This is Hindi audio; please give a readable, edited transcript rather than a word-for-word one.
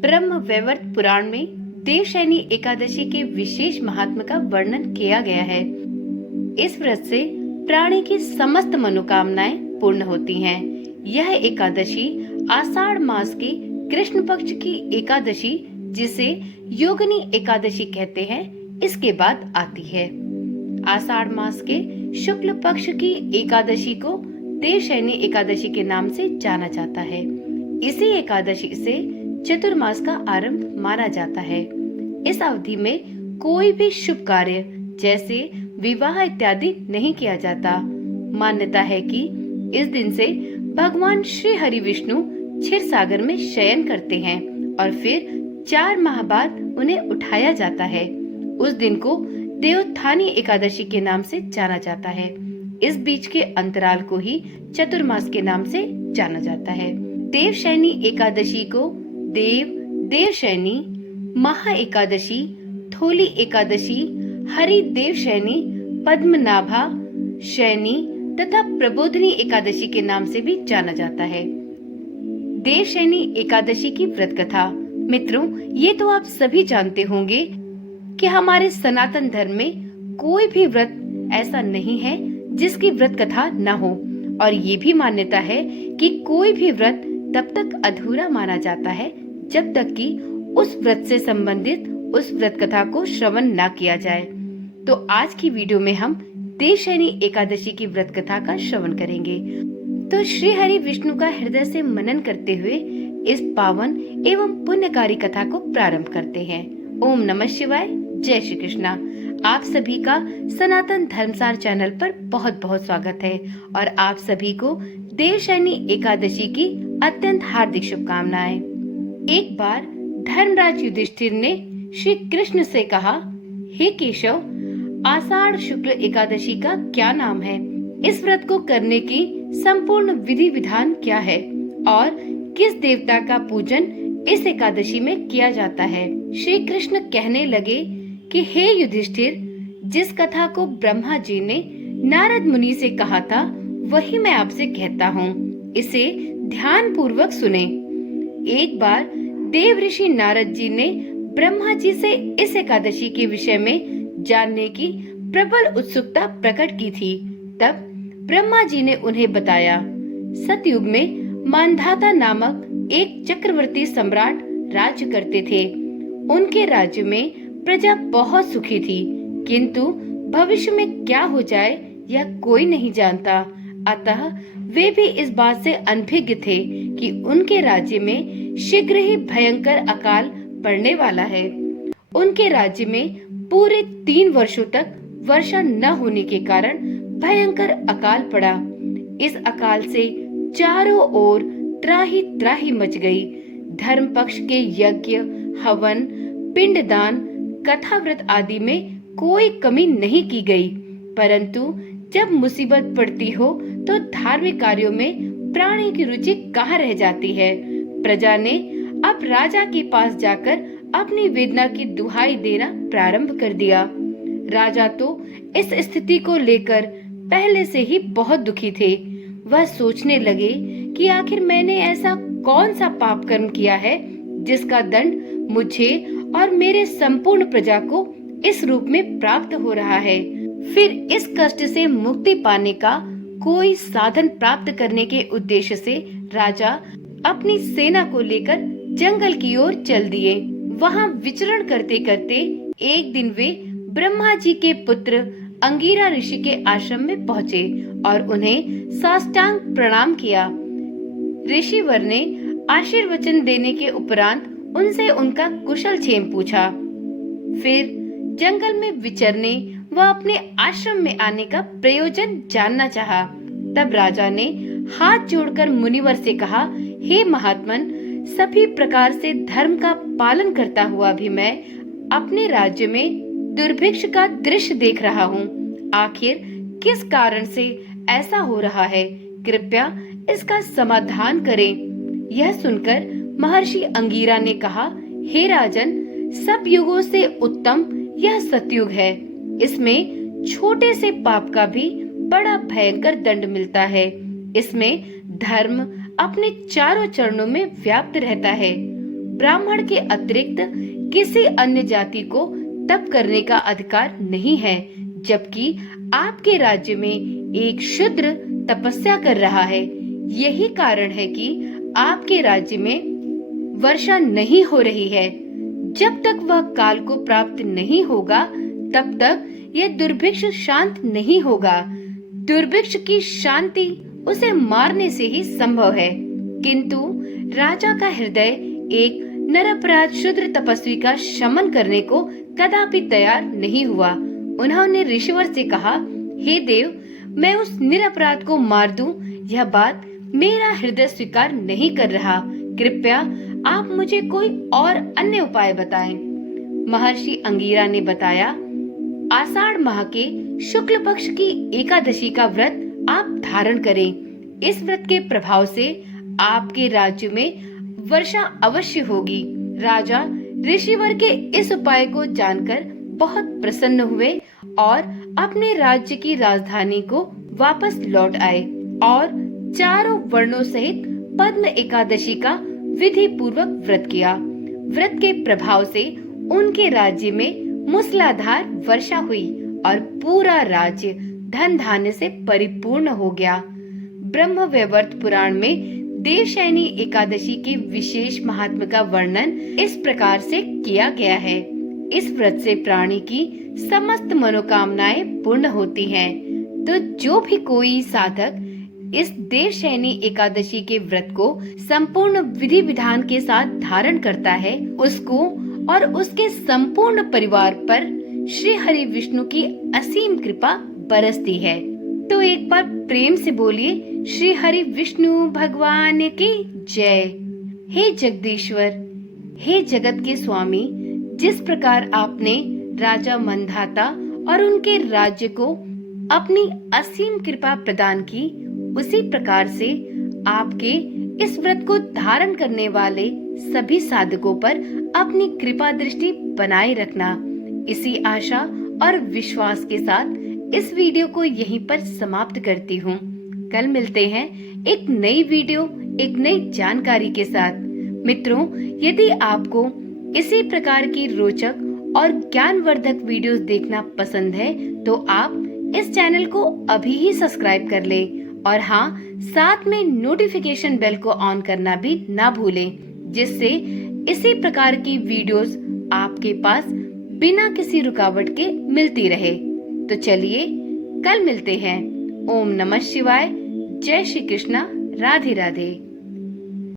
ब्रह्म वैवर्त पुराण में देवशयनी एकादशी के विशेष महात्म का वर्णन किया गया है। इस व्रत से प्राणी की समस्त मनोकामनाएं पूर्ण होती हैं। यह एकादशी आषाढ़ मास की कृष्ण पक्ष की एकादशी, जिसे योगिनी एकादशी कहते हैं, इसके बाद आती है। आषाढ़ मास के शुक्ल पक्ष की एकादशी को देवशयनी एकादशी के नाम से जाना जाता है। इसी एकादशी से चतुर्मास का आरंभ माना जाता है। इस अवधि में कोई भी शुभ कार्य जैसे विवाह इत्यादि नहीं किया जाता। मान्यता है कि इस दिन से भगवान श्री हरि विष्णु क्षीर सागर में शयन करते हैं और फिर 4 माह बाद उन्हें उठाया जाता है। उस दिन को देवोत्थानी एकादशी के नाम से जाना जाता है। इस बीच के अंतराल को ही चतुर्मास के नाम से जाना जाता है। देवशयनी एकादशी को देवशयनी, महा एकादशी, थोली एकादशी, हरि देवशयनी, पद्मनाभा शयनी तथा प्रबोधिनी एकादशी के नाम से भी जाना जाता है। देवशयनी एकादशी की व्रत कथा। मित्रों, ये तो आप सभी जानते होंगे कि हमारे सनातन धर्म में कोई भी व्रत ऐसा नहीं है जिसकी व्रत कथा न हो, और ये भी मान्यता है कि कोई भी व्रत तब तक अधूरा माना जाता है जब तक कि उस व्रत से संबंधित उस व्रत कथा को श्रवण न किया जाए। तो आज की वीडियो में हम देवशयनी एकादशी की व्रत कथा का श्रवण करेंगे। तो श्री हरि विष्णु का हृदय से मनन करते हुए इस पावन एवं पुण्यकारी कथा को प्रारंभ करते हैं। ओम नमः शिवाय। जय श्री कृष्णा। आप सभी का सनातन धर्मसार चैनल पर बहुत बहुत स्वागत है और आप सभी को देवशयनी एकादशी की अत्यंत हार्दिक शुभकामनाएं। एक बार धर्मराज युधिष्ठिर ने श्री कृष्ण से कहा, हे केशव, आषाढ़ शुक्ल एकादशी का क्या नाम है? इस व्रत को करने की संपूर्ण विधि विधान क्या है और किस देवता का पूजन इस एकादशी में किया जाता है? श्री कृष्ण कहने लगे कि हे युधिष्ठिर, जिस कथा को ब्रह्मा जी ने नारद मुनि से कहा था वही मैं आपसे कहता हूँ। इसे ध्यान पूर्वक सुने। एक बार देव ऋषि नारद जी ने ब्रह्मा जी से इस एकादशी के विषय में जानने की प्रबल उत्सुकता प्रकट की थी। तब ब्रह्मा जी ने उन्हें बताया, सतयुग में मानधाता नामक एक चक्रवर्ती सम्राट राज्य करते थे। उनके राज्य में प्रजा बहुत सुखी थी, किंतु भविष्य में क्या हो जाए यह कोई नहीं जानता। अतः वे भी इस बात से अनभिज्ञ थे कि उनके राज्य में शीघ्र ही भयंकर अकाल पड़ने वाला है। उनके राज्य में पूरे 3 वर्षों तक वर्षा न होने के कारण भयंकर अकाल पड़ा। इस अकाल से चारों ओर त्राही त्राही मच गई। धर्म पक्ष के यज्ञ, हवन, पिंडदान, कथा व्रत आदि में कोई कमी नहीं की गई, परंतु जब मुसीबत पड़ती हो तो धार्मिक कार्यों में प्राणी की रुचि कहाँ रह जाती है। प्रजा ने अब राजा के पास जाकर अपनी वेदना की दुहाई देना प्रारंभ कर दिया। राजा तो इस स्थिति को लेकर पहले से ही बहुत दुखी थे। वह सोचने लगे कि आखिर मैंने ऐसा कौन सा पाप कर्म किया है जिसका दंड मुझे और मेरे संपूर्ण प्रजा को इस रूप में प्राप्त हो रहा है। फिर इस कष्ट से मुक्ति पाने का कोई साधन प्राप्त करने के उद्देश्य से राजा अपनी सेना को लेकर जंगल की ओर चल दिए। वहां विचरण करते करते एक दिन वे ब्रह्मा जी के पुत्र अंगिरा ऋषि के आश्रम में पहुँचे और उन्हें साष्टांग प्रणाम किया। ऋषिवर ने आशीर्वचन देने के उपरांत उनसे उनका कुशल क्षेम पूछा। फिर जंगल में विचरने व अपने आश्रम में आने का प्रयोजन जानना चाहा। तब राजा ने हाथ जोड़कर मुनिवर से कहा, हे महात्मन, सभी प्रकार से धर्म का पालन करता हुआ भी मैं अपने राज्य में दुर्भिक्ष का दृश्य देख रहा हूँ। आखिर किस कारण से ऐसा हो रहा है? कृपया इसका समाधान करें। यह सुनकर महर्षि अंगिरा ने कहा, हे राजन, सब युगों से उत्तम यह सतयुग है। इसमें छोटे से पाप का भी बड़ा भयंकर दंड मिलता है। इसमें धर्म अपने चारों चरणों में व्याप्त रहता है। ब्राह्मण के अतिरिक्त किसी अन्य जाति को तप करने का अधिकार नहीं है, जबकि आपके राज्य में एक शूद्र तपस्या कर रहा है। यही कारण है कि आपके राज्य में वर्षा नहीं हो रही है। जब तक वह काल को प्राप्त नहीं होगा, तब तक यह दुर्भिक्ष शांत नहीं होगा। दुर्भिक्ष की शांति उसे मारने से ही संभव है। किंतु राजा का हृदय एक निरपराध शूद्र तपस्वी का शमन करने को कदापि तैयार नहीं हुआ। उन्होंने ऋषिवर से कहा, हे देव, मैं उस निरपराध को मार दूं, यह बात मेरा हृदय स्वीकार नहीं कर रहा। कृपया आप मुझे कोई और अन्य उपाय बताएं। महर्षि अंगिरा ने बताया, आषाढ़ माह के शुक्ल पक्ष की एकादशी का व्रत आप धारण करें। इस व्रत के प्रभाव से आपके राज्य में वर्षा अवश्य होगी। राजा ऋषिवर के इस उपाय को जानकर बहुत प्रसन्न हुए और अपने राज्य की राजधानी को वापस लौट आए और चारों वर्णों सहित पद्म एकादशी का विधि पूर्वक व्रत किया। व्रत के प्रभाव से उनके राज्य में मूसलाधार वर्षा हुई और पूरा राज्य धन धान्य से परिपूर्ण हो गया। ब्रह्म वैवर्त पुराण में देवशयनी एकादशी के विशेष महात्म का वर्णन इस प्रकार से किया गया है। इस व्रत से प्राणी की समस्त मनोकामनाएं पूर्ण होती हैं। तो जो भी कोई साधक इस देवशयनी एकादशी के व्रत को संपूर्ण विधि विधान के साथ धारण करता है, उसको और उसके संपूर्ण परिवार पर श्री हरि विष्णु की असीम कृपा बरसती है। तो एक बार प्रेम से बोलिए, श्री हरि विष्णु भगवान की जय। हे जगदीश्वर, हे जगत के स्वामी, जिस प्रकार आपने राजा मंधाता और उनके राज्य को अपनी असीम कृपा प्रदान की, उसी प्रकार से आपके इस व्रत को धारण करने वाले सभी साधकों पर अपनी कृपा दृष्टि बनाए रखना। इसी आशा और विश्वास के साथ इस वीडियो को यहीं पर समाप्त करती हूँ। कल मिलते हैं एक नई वीडियो, एक नई जानकारी के साथ। मित्रों, यदि आपको इसी प्रकार की रोचक और ज्ञानवर्धक वीडियोस देखना पसंद है, तो आप इस चैनल को अभी ही सब्सक्राइब कर लें और हाँ, साथ में नोटिफिकेशन बेल को ऑन करना भी ना भूलें, जिससे इसी प्रकार की वीडियोस आपके पास बिना किसी रुकावट के मिलती रहे। तो चलिए कल मिलते हैं। ओम नमः शिवाय। जय श्री कृष्णा। राधे राधे।